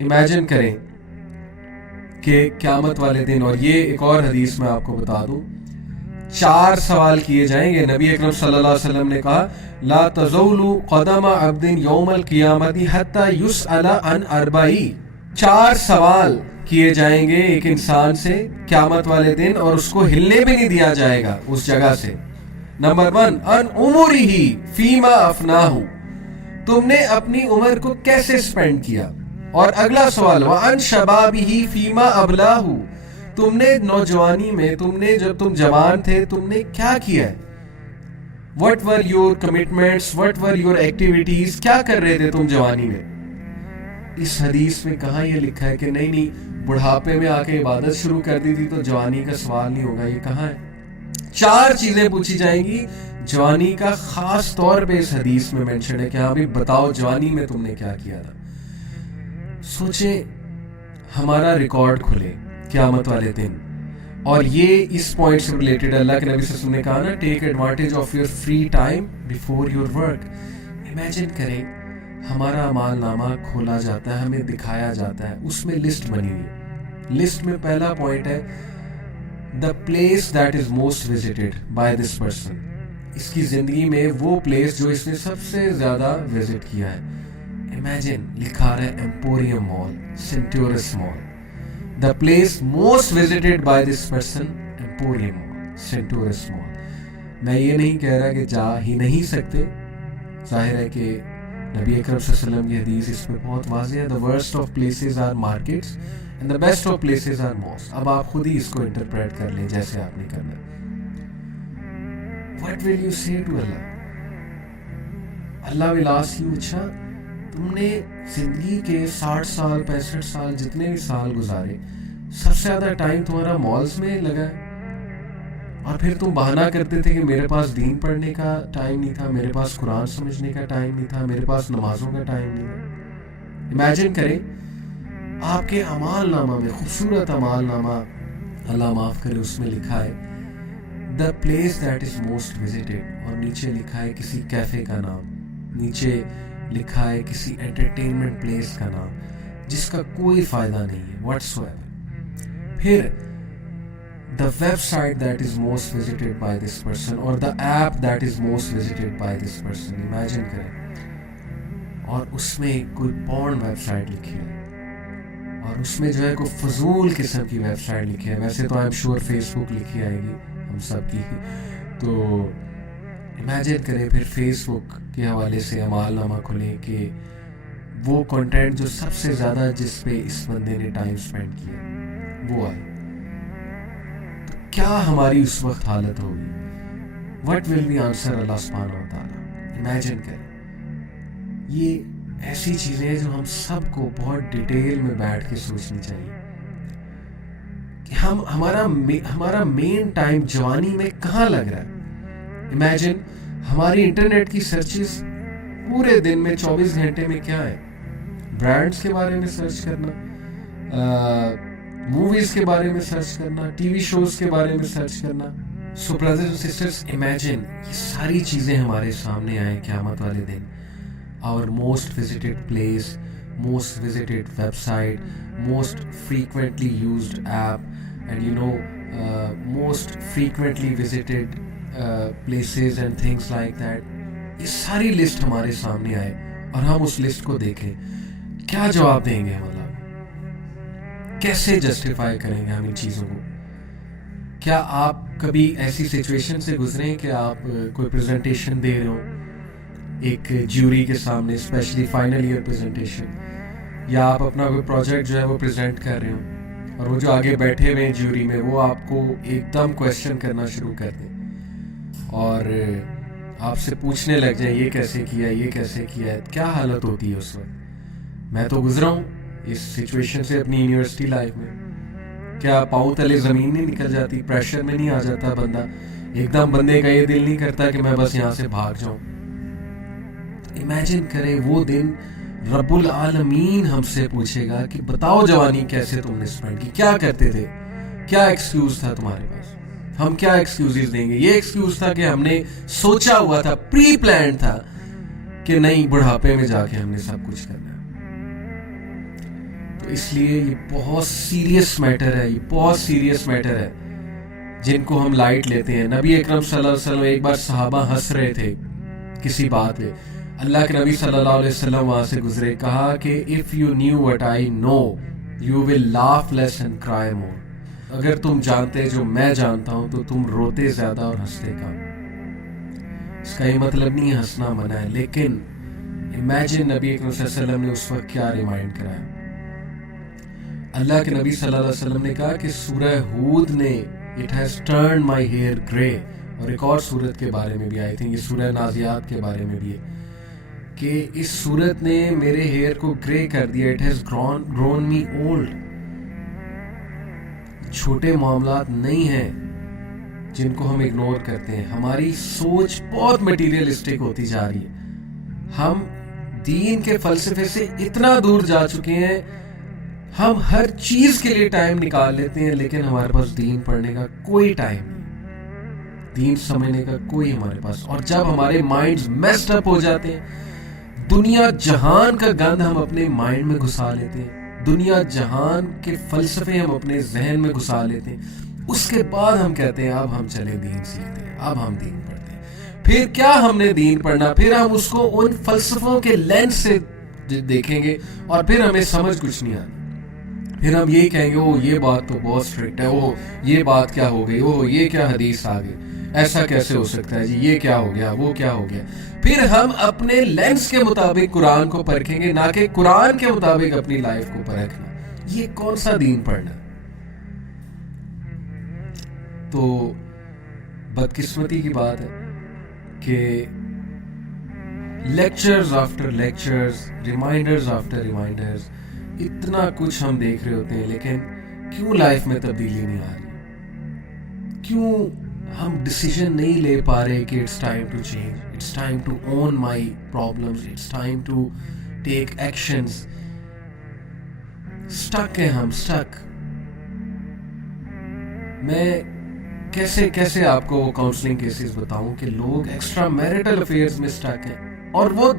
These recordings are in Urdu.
امیجن کریں کہ قیامت والے دن، اور یہ ایک اور حدیث میں آپ کو بتا دوں، 4 سوال کیے جائیں گے. نبی اکرم صلی اللہ علیہ وسلم نے کہا لا تزول قدم عبد یوم القیامت حتی یسأل عن 4 4 سوال کیے جائیں گے ایک انسان سے قیامت والے دن، اور اس کو ہلنے بھی نہیں دیا جائے گا اس جگہ سے. نمبر 1 ان عمرہ فیما افناہ، تم نے اپنی عمر کو کیسے سپینڈ کیا. اور اگلا سوال وعن شبابہ فیما ابلاہ، تم نے نوجوانی میں، تم نے جب تم جوان تھے تم نے کیا کیا ہے. What were your commitments, what were your activities, کیا کر رہے تھے تم جوانی میں. اس حدیث میں کہاں یہ لکھا ہے کہ نہیں بڑھاپے میں آ کے عبادت شروع کر دی تھی تو جوانی کا سوال نہیں ہوگا. یہ کہاں ہے؟ 4 چیزیں پوچھی جائیں گی جوانی کا، خاص طور پہ اس حدیث میں مینشن ہے کہ ہاں بھی بتاؤ جوانی میں تم نے کیا کیا تھا. سوچیں ہمارا ریکارڈ کھلے قیامت والے دن، اور یہ اس پوائنٹ سے ریلیٹڈ اللہ کے نبی صلی اللہ علیہ وسلم نے کہا نا take advantage of your free time before your work. Imagine کریں ہمارا اعمال نامہ کھولا جاتا ہے، ہمیں دکھایا جاتا ہے، اس میں لسٹ بنی ہوئی ہے. لسٹ میں پہلا پوائنٹ ہے the place that is most visited by this person. اس کی زندگی میں وہ پلیس جو اس نے سب سے زیادہ وزٹ کیا ہے. امیجن لکھا رہا ہے Emporium Mall, Centaurus Mall. The place most visited by this person Emporium Mall, Centaurus Mall. میں یہ نہیں کہہ رہا کہ جا ہی نہیں سکتے، ظاہر ہے کہ نبی اکرم صلی اللہ علیہ وسلم کی حدیث اس میں بہت واضح ہے. the worst of places are markets and the best of places are mosques. اب آپ خود ہی اس کو انٹرپریٹ کر لیں جیسے آپ نے کرنا. what will you say to Allah? Allah will ask you اچھا تم نے زندگی کے 60 سال 65 سال جتنے بھی سال گزارے، سب سے زیادہ ٹائم تمہارا مالز میں لگا ہے، اور پھر تم بہانہ کرتے تھے کہ میرے پاس دین پڑھنے کا ٹائم نہیں تھا، میرے پاس قرآن سمجھنے کا ٹائم نہیں تھا، میرے پاس نمازوں کا ٹائم نہیں تھا. امیجن کریں آپ کے اعمال نامہ میں، خوبصورت اعمال نامہ اللہ معاف کرے، اس میں لکھا ہے the place that is most visited, اور نیچے لکھا ہے کسی کیفے کا نام، نیچے لکھا ہے کسی انٹرٹینمنٹ پلیس کا نام جس کا کوئی فائدہ نہیں ہے واٹس ایور. پھر the website that is most visited by this person or the app that is most visited by this person. Imagine کریں اور اس میں کوئی پورن ویب سائٹ لکھی ہے، اور اس میں جو ہے کوئی فضول قسم کی ویب سائٹ لکھی ہے. ویسے تو I'm sure فیس بک لکھی آئے گی ہم سب کی. تو امیجن کریں پھر فیس بک کے حوالے سے اعمال نامہ کھلیں کہ وہ کنٹینٹ جو سب سے زیادہ جس پہ اس بندے نے ٹائم اسپینڈ کیا وہ آئے. کیا ہماری اس وقت حالت ہوگی؟ وٹ ول بی آنسر اللہ سبحانہ و تعالیٰ. امیجن کریں یہ ایسی چیزیں ہیں جو ہم سب کو بہت ڈیٹیل میں بیٹھ کے سوچنی چاہیے کہ ہمارا مین ٹائم جوانی میں کہاں لگ رہا ہے. امیجن ہماری انٹرنیٹ کی سرچز پورے دن میں 24 گھنٹے میں کیا ہے؟ برانڈز کے بارے میں سرچ کرنا، موویز کے بارے میں سرچ کرنا، ٹی وی شوز کے بارے میں سرچ کرنا. So brothers and sisters imagine یہ ساری چیزیں ہمارے سامنے آئیں قیامت والے دن. Our most visited place, most visited website, most frequently used app and you know most frequently visited places and things like that. یہ ساری لسٹ ہمارے سامنے آئے اور ہم اس لسٹ کو دیکھیں، کیا جواب دیں گے؟ مطلب کیسے جسٹیفائی کریں گے ہم ان چیزوں کو؟ کیا آپ کبھی ایسی سچویشن سے گزرے کہ آپ کوئی پریزنٹیشن دے رہے ہو ایک جیوری کے سامنے، اسپیشلی فائنل ایئر پریزنٹیشن، یا آپ اپنا کوئی پروجیکٹ جو ہے وہ پریزنٹ کر رہے ہو، اور وہ جو آگے بیٹھے ہوئے ہیں جیوری میں وہ آپ کو ایک دم کویشچن کرنا شروع کر دیں اور آپ سے پوچھنے لگ جائیں یہ کیسے کیا، یہ کیسے کیا ہے؟ کیا حالت ہوتی ہے اس وقت؟ میں تو گزرا ہوں اس سچویشن سے اپنی یونیورسٹی لائف میں. کیا پاؤں تلے زمین نہیں نکل جاتی؟ پریشر میں نہیں آ جاتا بندہ؟ ایک دم بندے کا یہ دل نہیں کرتا کہ میں بس یہاں سے بھاگ جاؤں؟ امیجن کریں وہ دن رب العالمین ہم سے پوچھے گا کہ بتاؤ جوانی کیسے تم نے اسپینڈ کی، کیا کرتے تھے، کیا ایکسکیوز تھا تمہارے پاس؟ ہم کیا ایکسکیوزز دیں گے؟ یہ ایکسکیوز تھا کہ ہم نے سوچا ہوا تھا، پری پلان تھا کہ نہیں بڑھاپے میں جا کے ہم نے سب کچھ کرنا ہے. تو اس لیے یہ بہت سیریس میٹر ہے، یہ بہت سیریس میٹر ہے جن کو ہم لائٹ لیتے ہیں. نبی اکرم صلی اللہ علیہ وسلم ایک بار صحابہ ہنس رہے تھے کسی بات پہ، اللہ کے نبی صلی اللہ علیہ وسلم وہاں سے گزرے، کہا کہ if you knew what I know you will laugh less and cry more. اگر تم جانتے جو میں جانتا ہوں تو تم روتے زیادہ اور ہنستے کم. اس کا یہ مطلب نہیں ہنسنا منع ہے، لیکن امیجن نبی اکرم صلی اللہ علیہ وسلم نے اس وقت کیا ریمائنڈ کرایا. اللہ کے نبی صلی اللہ علیہ وسلم نے کہا کہ سورہ ہود نے it has turned my hair grey، اور ایک اور سورت کے بارے میں بھی آئی تھی، یہ سورہ نازیات کے بارے میں بھی ہے کہ اس سورت نے میرے ہیئر کو گرے کر دیا. it has grown me old. چھوٹے معاملات نہیں ہیں جن کو ہم اگنور کرتے ہیں. ہماری سوچ بہت مٹیریلسٹک ہوتی جا رہی ہے. ہم دین کے فلسفے سے اتنا دور جا چکے ہیں، ہم ہر چیز کے لیے ٹائم نکال لیتے ہیں لیکن ہمارے پاس دین پڑھنے کا کوئی ٹائم نہیں، دین سمجھنے کا کوئی ہمارے پاس. اور جب ہمارے مائنڈز میسڈ اپ ہو جاتے ہیں، دنیا جہان کا گند ہم اپنے مائنڈ میں گھسا لیتے ہیں، دنیا جہان کے فلسفے ہم اپنے ذہن میں گھسا لیتے ہیں، اس کے بعد ہم کہتے ہیں اب ہم چلیں دین سیکھتے ہیں، اب ہم دین پڑھتے ہیں. پھر کیا ہم نے دین پڑھنا، پھر ہم اس کو ان فلسفوں کے لینس سے دیکھیں گے اور پھر ہمیں سمجھ کچھ نہیں آتی. پھر ہم یہی کہیں گے او یہ بات تو بہت اسٹرکٹ ہے، او یہ بات کیا ہو گئی، او یہ کیا حدیث آ گئی، ایسا کیسے ہو سکتا ہے جی، یہ کیا ہو گیا، وہ کیا ہو گیا. پھر ہم اپنے لینس کے مطابق قرآن کو پرکھیں گے، نہ کہ قرآن کے مطابق اپنی لائف کو پرکھنا. یہ کون سا دین پڑھنا؟ تو بدقسمتی کی بات ہے کہ lectures after lectures, reminders after reminders, اتنا کچھ ہم دیکھ رہے ہوتے ہیں لیکن کیوں لائف میں تبدیلی نہیں آ رہی؟ کیوں ہم ڈیسیژن نہیں لے پا رہے کہ it's time to change, it's time to own my problems, it's time to take actions. Stuck ہیں ہم، اسٹک. میں کیسے آپ کو وہ کاؤنسلنگ کیسز بتاؤں کہ لوگ ایکسٹرا میرٹل افیئرز میں اسٹک ہیں، اور وہ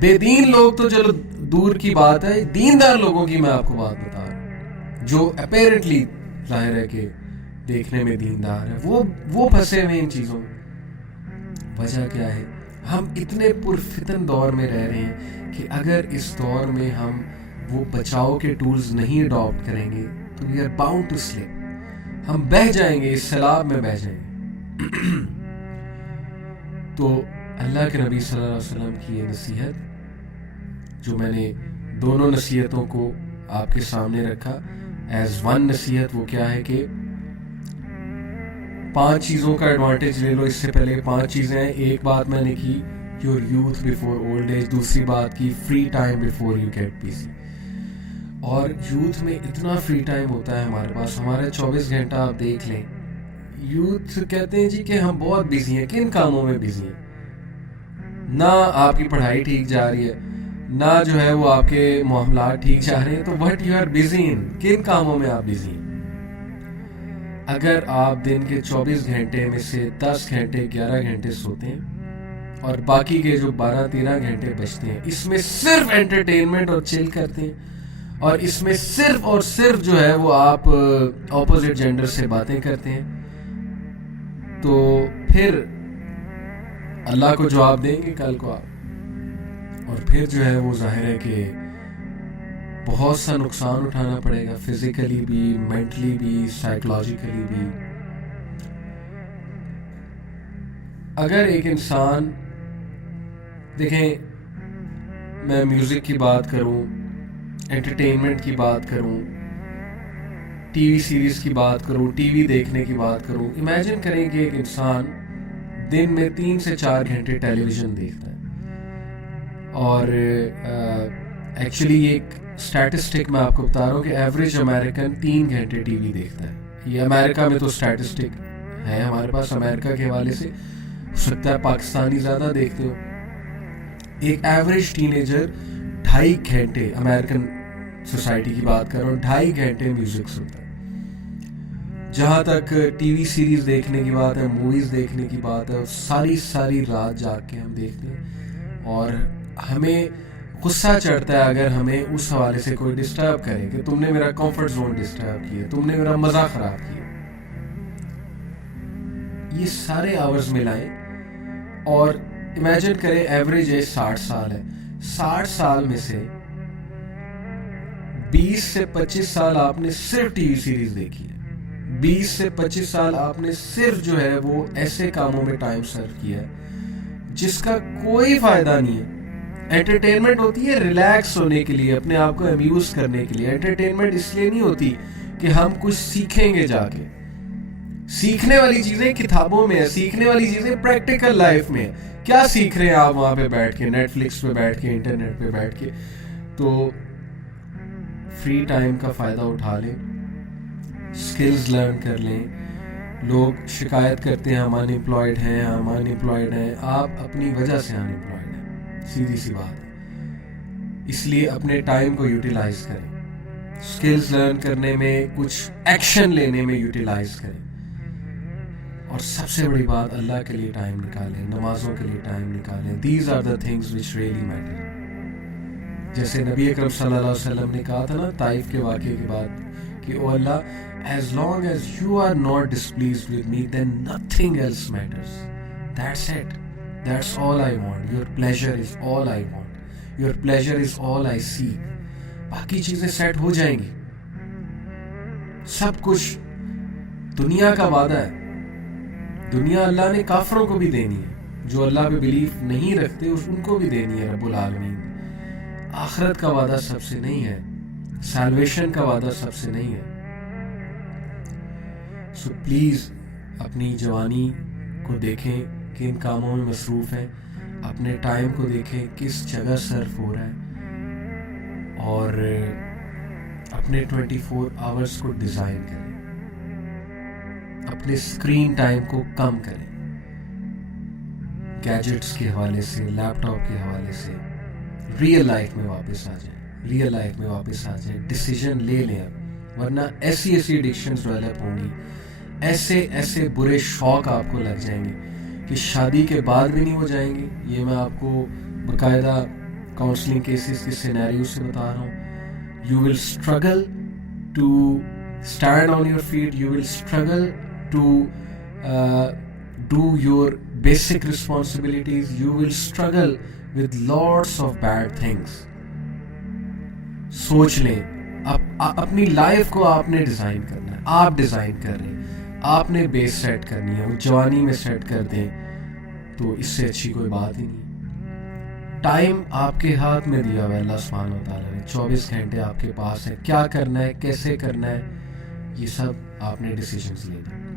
بے دین لوگ تو چلو دور کی بات ہے، دیندار لوگوں کی میں آپ کو بات بتا رہا ہوں جو اپیرنٹلی ظاہر ہے کہ دیکھنے میں دیندار ہے، وہ پھنسے ہوئے ان چیزوں میں. وجہ کیا ہے؟ ہم اتنے پرفتن دور میں رہ رہے ہیں کہ اگر اس دور میں ہم وہ بچاؤ کے ٹولز نہیں اڈاپٹ کریں گے تو we are bound to slip. ہم بہہ جائیں گے، اس سیلاب میں بہہ جائیں گے. تو اللہ کے نبی صلی اللہ علیہ وسلم کی یہ نصیحت، جو میں نے دونوں نصیحتوں کو آپ کے سامنے رکھا ایز ون نصیحت، وہ کیا ہے کہ 5 چیزوں کا ایڈوانٹیج لے لو. اس سے پہلے 5 چیزیں ہیں. ایک بات میں نے کی your youth before old age, دوسری بات کی free time before you get busy. اور یوتھ میں اتنا فری ٹائم ہوتا ہے ہمارے پاس، ہمارے 24 گھنٹہ آپ دیکھ لیں. یوتھ کہتے ہیں جی کہ ہم بہت بزی ہیں. کن کاموں میں بزی ہیں؟ نہ آپ کی پڑھائی ٹھیک جا رہی ہے، نہ جو ہے وہ آپ کے معاملات ٹھیک جا رہے ہیں. تو what you are busy in, کن کاموں میں آپ بزی ہیں؟ اگر آپ دن کے 24 گھنٹے میں سے 10 گھنٹے 11 گھنٹے سوتے ہیں اور باقی کے جو 12-13 گھنٹے بچتے ہیں اس میں صرف انٹرٹینمنٹ اور چل کرتے ہیں، اور اس میں صرف اور صرف جو ہے وہ آپ اپوزٹ جینڈر سے باتیں کرتے ہیں، تو پھر اللہ کو جواب دیں گے کل کو آپ. اور پھر جو ہے وہ ظاہر ہے کہ بہت سا نقصان اٹھانا پڑے گا، فزیکلی بھی، مینٹلی بھی، سائیکولوجیکلی بھی. اگر ایک انسان، دیکھیں میں میوزک کی بات کروں، انٹرٹینمنٹ کی بات کروں، ٹی وی سیریز کی بات کروں، ٹی وی دیکھنے کی بات کروں، امیجن کریں کہ ایک انسان دن میں 3 سے 4 گھنٹے ٹیلی ویژن دیکھتا ہے. اور ایکچولی یہ ایک اسٹیٹسٹک میں آپ کو بتا رہا ہوں کہ ایوریج امریکن 3 گھنٹے ٹی وی دیکھتا ہے. یہ امریکہ میں تو اسٹیٹسٹک ہے ہمارے پاس، امریکہ کے حوالے سے ہو سکتا ہے پاکستانی زیادہ دیکھتے ہو. ایک ایوریج ٹین ایجر 2.5 گھنٹے، امریکن سوسائٹی کی بات کر رہا ہوں، 2.5 گھنٹے میوزک سنتا ہے. جہاں تک ٹی وی سیریز دیکھنے کی بات ہے، موویز دیکھنے کی بات ہے، ساری رات جاگ کے ہم دیکھتے ہیں. اور ہمیں غصہ چڑھتا ہے اگر ہمیں اس حوالے سے کوئی ڈسٹرب کرے کہ تم نے میرا کمفرٹ زون ڈسٹرب کیا، تم نے میرا مزہ خراب کیا. یہ سارے آورز ملائیں اور امیجن کریں ایوریج ایج 60 سال ہے. 60 سال میں سے 20 سے 25 سال آپ نے صرف ٹی وی سیریز دیکھی ہے. 20 سے 25 سال آپ نے صرف جو ہے وہ ایسے کاموں میں ٹائم سرو کیا ہے جس کا کوئی فائدہ نہیں ہے. انٹرٹینمنٹ ہوتی ہے ریلیکس ہونے کے لیے، اپنے آپ کو امیوز کرنے کے لیے. انٹرٹینمنٹ اس لیے نہیں ہوتی کہ ہم کچھ سیکھیں گے جا کے. سیکھنے والی چیزیں کتابوں میں ہے، سیکھنے والی چیزیں پریکٹیکل لائف میں. کیا سیکھ رہے ہیں آپ وہاں پہ بیٹھ کے، نیٹ فلکس پہ بیٹھ کے، انٹرنیٹ پہ بیٹھ کے؟ تو فری ٹائم کا فائدہ اٹھا لیں، سکلز لرن کر لیں. لوگ شکایت کرتے ہیں ہم ان امپلائڈ ہیں، ہم ان امپلائڈ ہیں. آپ اپنی وجہ سے ان امپلائڈ ہیں، سیدھی سی بات ہے. اس لیے اپنے ٹائم کو یوٹیلائز کریں، سکلز لرن کرنے میں، کچھ ایکشن لینے میں یوٹیلائز کریں. اور سب سے بڑی بات، اللہ کے لیے ٹائم نکالیں، نمازوں کے لیے ٹائم نکالیں. These are the things which really matter. جیسے نبی اکرم صلی اللہ علیہ وسلم نے کہا تھا نا طائف کے واقعے کے بعد کہ او اللہ، as long as you are not displeased with me, then nothing else matters. That's it. That's all I want. Your pleasure is all I want. Your pleasure is all I seek. باقی چیزیں سیٹ ہو جائیں گی. سب کچھ دنیا کا وعدہ ہے. دنیا اللہ نے کافروں کو بھی دینی ہے، جو اللہ پہ بلیف نہیں رکھتے ان کو بھی دینی ہے رب العالمین. آخرت کا وعدہ سب سے نہیں ہے، سیلویشن کا وعدہ سب سے نہیں ہے. سو پلیز اپنی جوانی کو دیکھیں کن کاموں میں مصروف ہیں، اپنے ٹائم کو دیکھیں کس جگہ صرف ہو رہا ہے، اور اپنے 24 آورز کو ڈیزائن کریں. اپنے اسکرین ٹائم کو کم کریں، گیجٹس کے حوالے سے، لیپ ٹاپ کے حوالے سے. ریئل لائف میں واپس آ جائیں، ریئل لائف میں واپس آ جائیں. ڈیسیژن لے لیں اب، ورنہ ایسی ایڈکشنز ڈیولپ ہوں گی، ایسے برے شوق آپ کو لگ جائیں گے کہ شادی کے بعد بھی نہیں ہو جائیں گے. یہ میں آپ کو باقاعدہ کاؤنسلنگ کیسز کے سینیریو سے بتا رہا ہوں. You will struggle to stand on your feet. You will struggle to do your basic responsibilities. You will struggle with lots of bad things. سوچ لیں، اپنی لائف کو آپ نے ڈیزائن کرنا ہے، آپ ڈیزائن کر رہے ہیں، آپ نے بیس سیٹ کرنی ہے. وہ جوانی میں سیٹ کر دیں تو اس سے اچھی کوئی بات ہی نہیں. ٹائم آپ کے ہاتھ میں دیا ہوا ہے اللہ سبحانہ و تعالیٰ نے. 24 گھنٹے آپ کے پاس ہے. کیا کرنا ہے، کیسے کرنا ہے، یہ سب آپ نے ڈیسیژنز لینے.